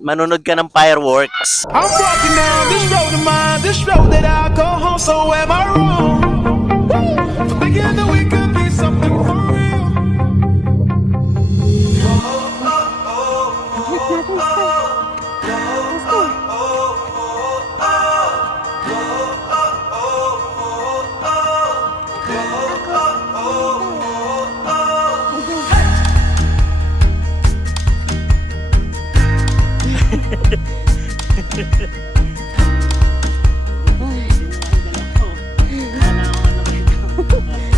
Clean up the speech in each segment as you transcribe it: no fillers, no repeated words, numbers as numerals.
manunod ka ng fireworks. I'm walking down this road of mine, this road that I go home, so am I wrong? For thinking that we could be something for real.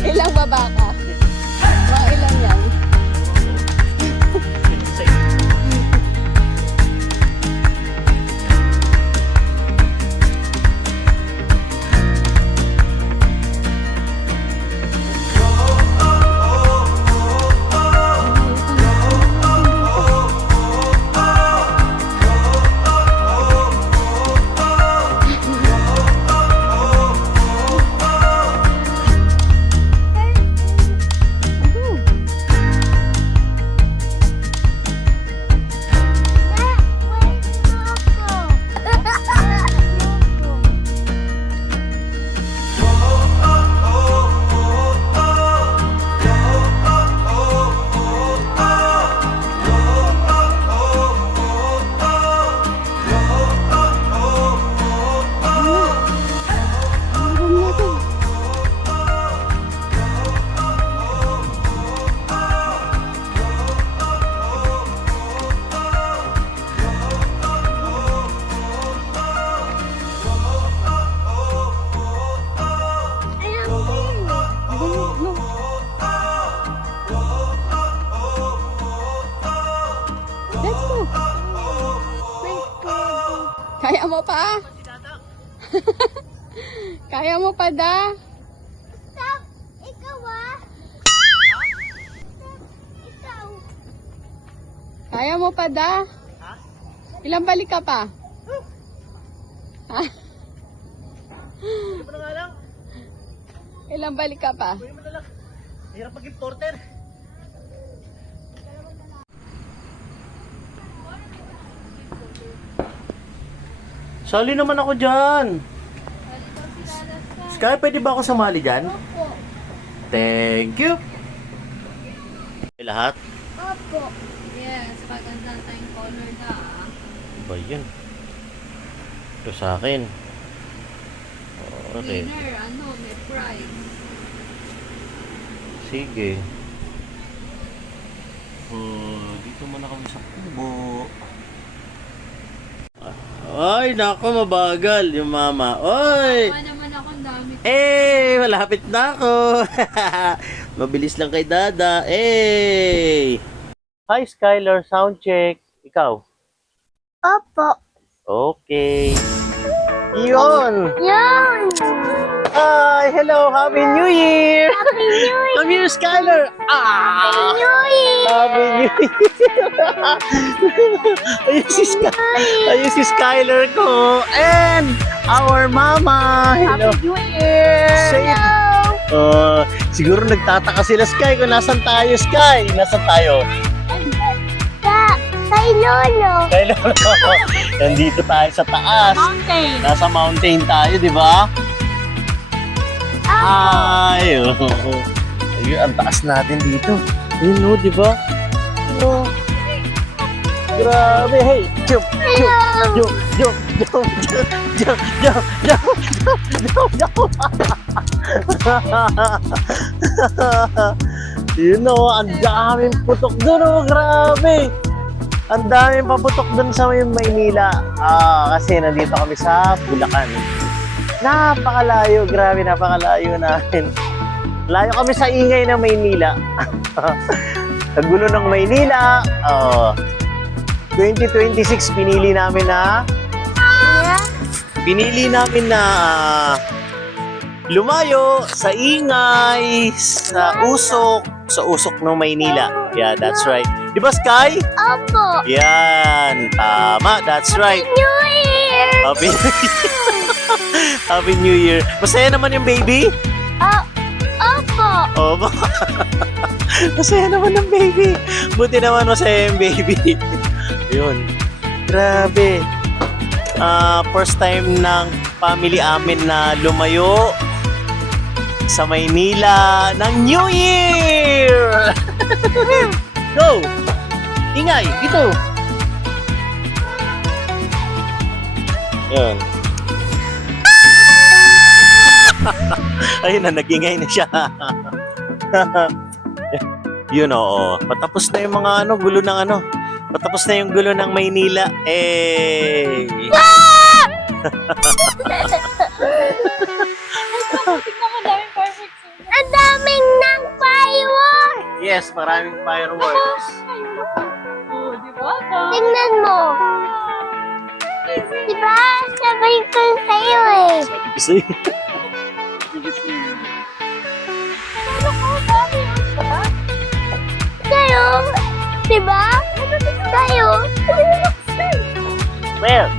Ilang baba ka? Mga ilang yan? Let's go. Kaya mo pa? Kaya mo pa da? Ikaw ah. Ikaw. Kaya mo pa da? Ilang balik ka pa? Ha? Ilang balik ka pa? Hirap maging porter. Sali naman ako dyan. Sky, pwede ba ako sumali dyan? Thank you. Lahat? Opo. Yes, paganda tayong color na. Ba yan? Ito sa akin. Okay. Winner, ano, may prize. Sige. Dito muna kami sa kubo. Ay, nako, mabagal yung mama. Oy! Wala naman akong dami. Malapit na ako. Mabilis lang kay Dada. Hi, Skylar. Sound check. Ikaw? Opo. Okay. Yun! Yun. Hi! Hello! Happy New Year! Happy New Year. Come here, Skylar! Happy New Year. Happy New Year! Ayun si Skylar ko. And our mama. Hello. Happy New Year. Say it. Hello. Siguro nagtataka sila, Sky, kung nasan tayo, Sky. Nasan tayo? Kay Lolo. Kay Lolo. Nandito tayo sa taas. Mountain. Nasa mountain tayo, di ba? Ay, ayun, ang taas natin dito. Yun, no, di ba? No. Grabe, hey. Jump, jump, jump, jump, jump, jump, jump, jump, jump, jump, Yun, no, ang daming putok doon, oh, grabe. Ang daming paputok doon sa Maynila. Kasi nandito kami sa Bulacan. Napakalayo, grabe, napakalayo natin. Layo kami sa ingay ng Maynila. Sa gulo ng Maynila. 2026 pinili namin na lumayo sa ingay, sa usok ng Maynila. Yeah, that's right. Di ba, Sky? Opo. Yan, tama, that's right. New Year. Happy Happy New Year. Masaya naman yung baby? Opo. Oh, masaya naman ng baby. Buti naman masaya yung baby. Yun. Grabe. First time ng family amin na lumayo sa Maynila ng New Year! Go! Ingay! Dito! Yun. Ayun na, nag-ingay na siya. Yun, oo. Patapos na yung mga gulo ng patapos na yung gulo ng Maynila. Tignan mo, daming fireworks. Ang daming ng fireworks! Yes, maraming fireworks. Oh, di ba? Tingnan mo. Diba? Sabay ko sa'yo eh. Kasi, Ano ko, dami. Diba? Sa'yo. Diba? Sa'yo. where?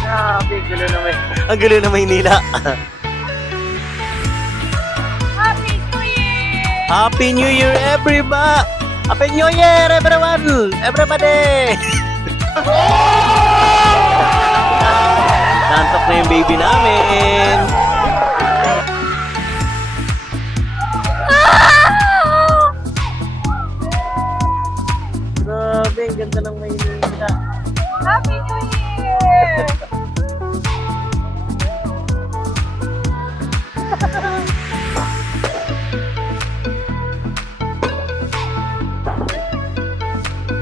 Grabe, gulo na ang gulo na Maynila. Happy New Year! Happy New Year, everybody! Happy New Year, everyone! Everybody! Nantok na yung baby namin. Grabe, ang ganda ng Maynila. Happy New Year!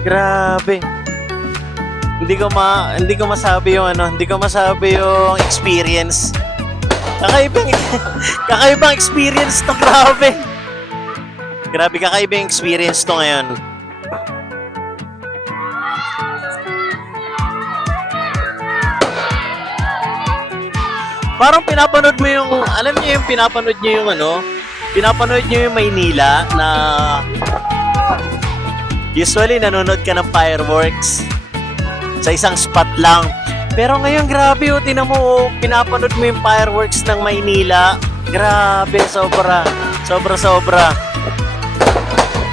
Grabe. Hindi ko masabi yung experience. Kakaibang experience to, grabe. Grabe, kakaibang experience to ngayon. Parang pinapanood mo yung, alam niyo yung pinapanood niyo yung Maynila na usually nanonood ka ng fireworks sa isang spot lang. Pero ngayon, grabe, tinan mo, pinapanood mo yung fireworks ng Maynila. Grabe, sobra.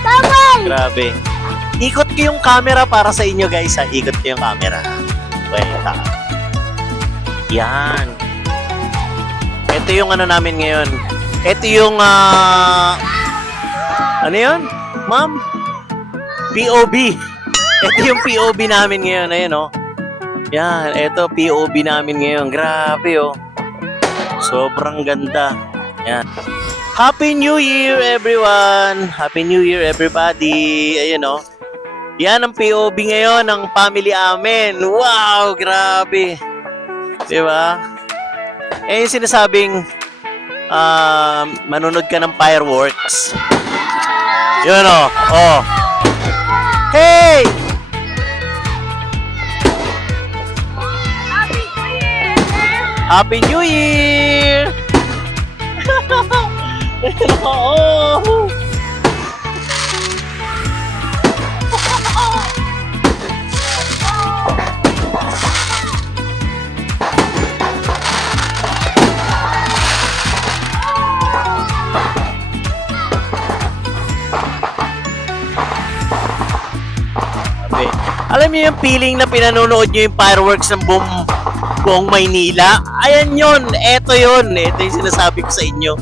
Bawal! Grabe. Ikot ko yung camera para sa inyo, guys. Ikot ko yung camera. Wait, yan. Ito yung namin ngayon. Ito yung, ano yun? Ma'am? POB. Ito yung POB namin ngayon. Ayan, oh. Yan, ito POB namin ngayon. Grabe, oh. Sobrang ganda. Yan. Happy New Year, everyone! Happy New Year, everybody! Ayan, oh. Yan ang POB ngayon ng family amin. Wow, grabe. Diba? Yung sinasabing manunod ka ng fireworks. Yun, oh. Oh. Hey! Happy New Year! Happy New Year! Oo! Alam niyo yung feeling na pinanonood niyo yung fireworks ng buong Maynila? Ayan yun. Ito yun. Ito yung sinasabi ko sa inyo.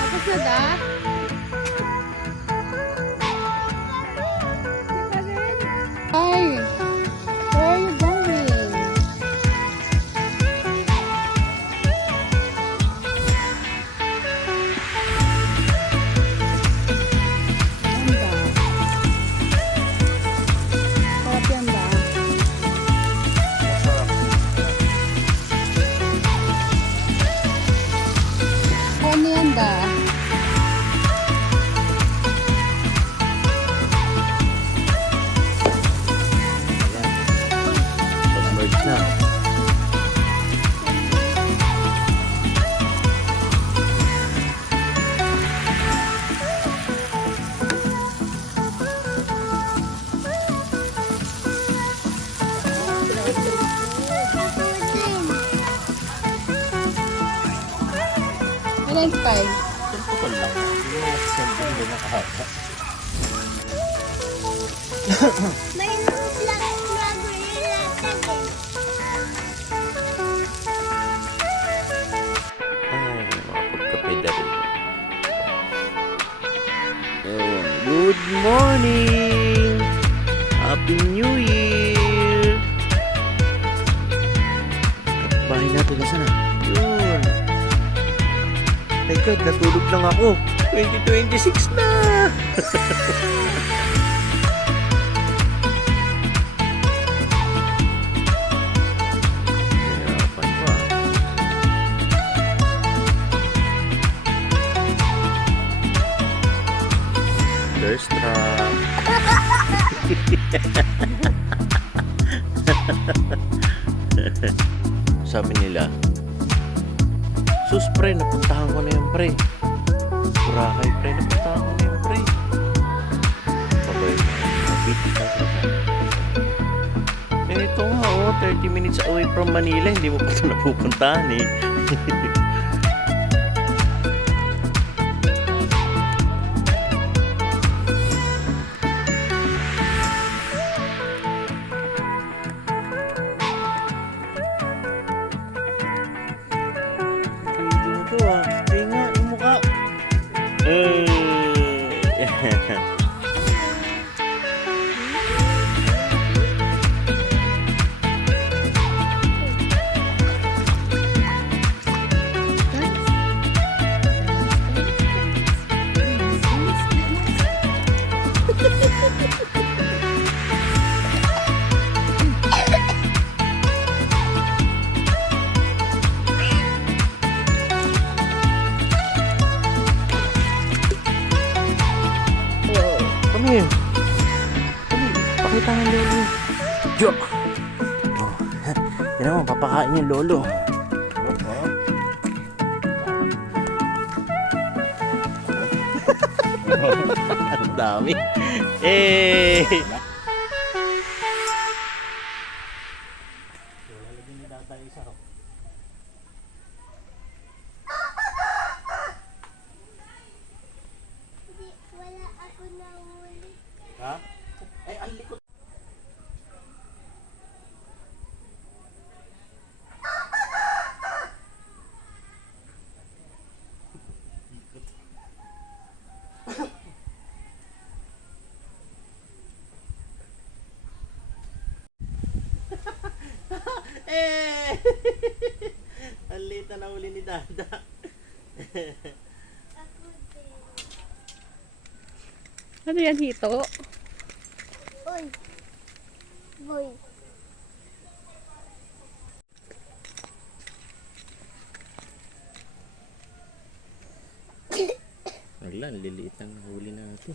Tapos na da? Hi! Where are you going? Yan ba? Sarap yan ba? Ano yan ba? Tay. Putol lang. Hindi mo siyempre hindi nakahaba. May vlog relatag eh. Ay, makapagkape na rin. Ayan. Good morning! Happy New Year! At bahay natin na sana. Yun. My God, natulog lang ako. 2026 na! Hirapan pa. Thirst trap. Sabi nila, sus pre, napuntahan ko na yung pre. Boracay pre, napuntahan ko na yung pre. Pabay, beach na siya. Eh ito nga 30 minutes away from Manila, hindi mo pa ito napupuntahan eh. Video to ah. Kaya nga, yung mukha. Eh. Come here. Pakita ng lolo. Jo. Oh, yan mo, papakain yung lolo. Ang dami. Eh. Wala ako nahuli. Ha? Ay, ang likod. Eh! Ang liit na nahuli ni Dada. Ako din. Ano yan, hito? Uy. Boy. Wala, ang liliit ang huli natin.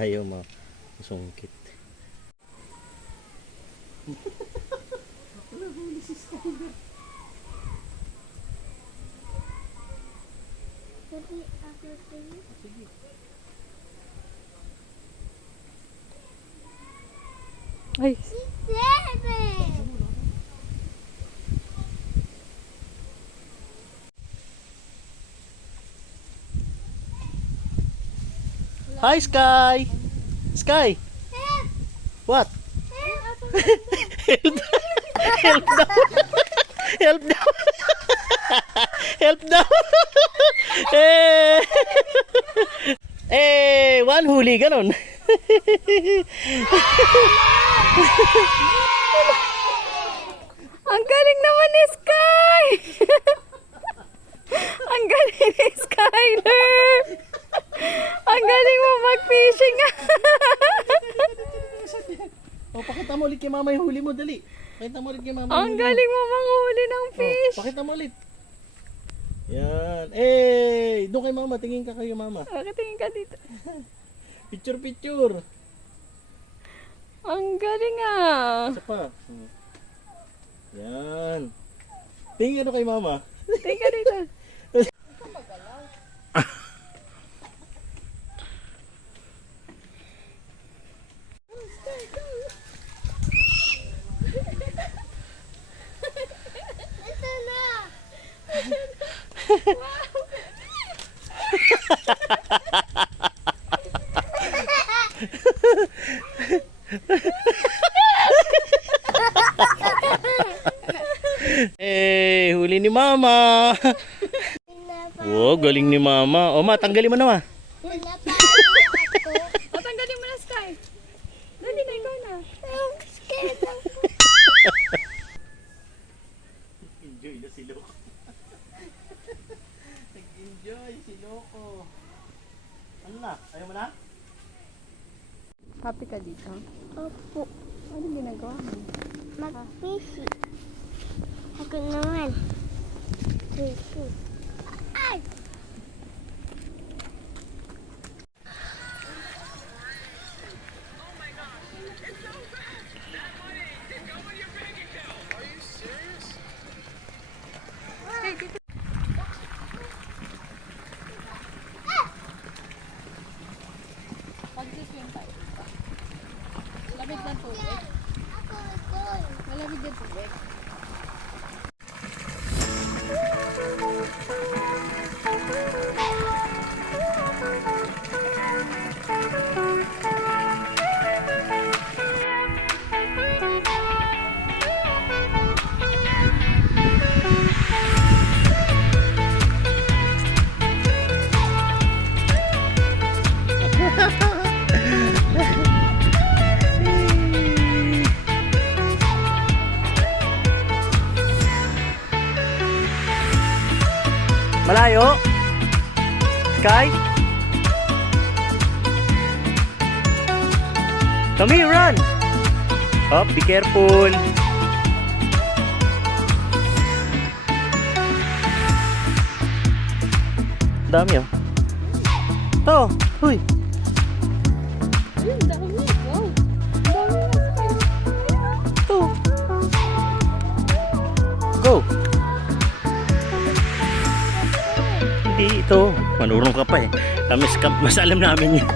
Ayaw mo. Sungkit. Sabi ako din. Ay, Seven. Hi, Sky! Sky! What? Help! Help daw! Help daw! Help daw! Eh! Eh! One huli, ganon. ang galing naman ni Sky! ang galing ni Skyler! Ang galing mo mag-fishing. Oh, pakita mo ulit kay mama yung huli mo, dali. Pakita mo ulit kay mama yung Ang huli mo. galing mo manghuli ng Oh, fish. pakita mo ulit. Yan. Eh! Doon kay mama. Tingin ka kayo, mama. Tingin ka dito. Picture, picture. Ang galing ah. Isa pa. Yan. Tingin ano kay mama. Teka dito. Ito na. Eh, huli ni mama. Wow, galing ni mama. O ma, tanggalin mo na ma. Pinapalo ako. O, tanggalin mo na, Sky. Dali na, ikaw na. Ang scared ako. Enjoy na si Loco. Nag-enjoy si Loco. Ano na? Ayaw mo na? Happy ka dito? Opo. Ano ginagawa mo? Mag-fishing. Ako naman. Fishing. Ay! Pag-swim tayo. Lamig ng tubig. Ako ito. Malamig ng tubig. Malayo? Sky? Come here, run! Oh, be careful. Dami oh. To, huy. Ayun, dami. Wow. Dami na, Sky. To. Go. Hindi ito. Manurong ka pa eh. Mas alam namin yun.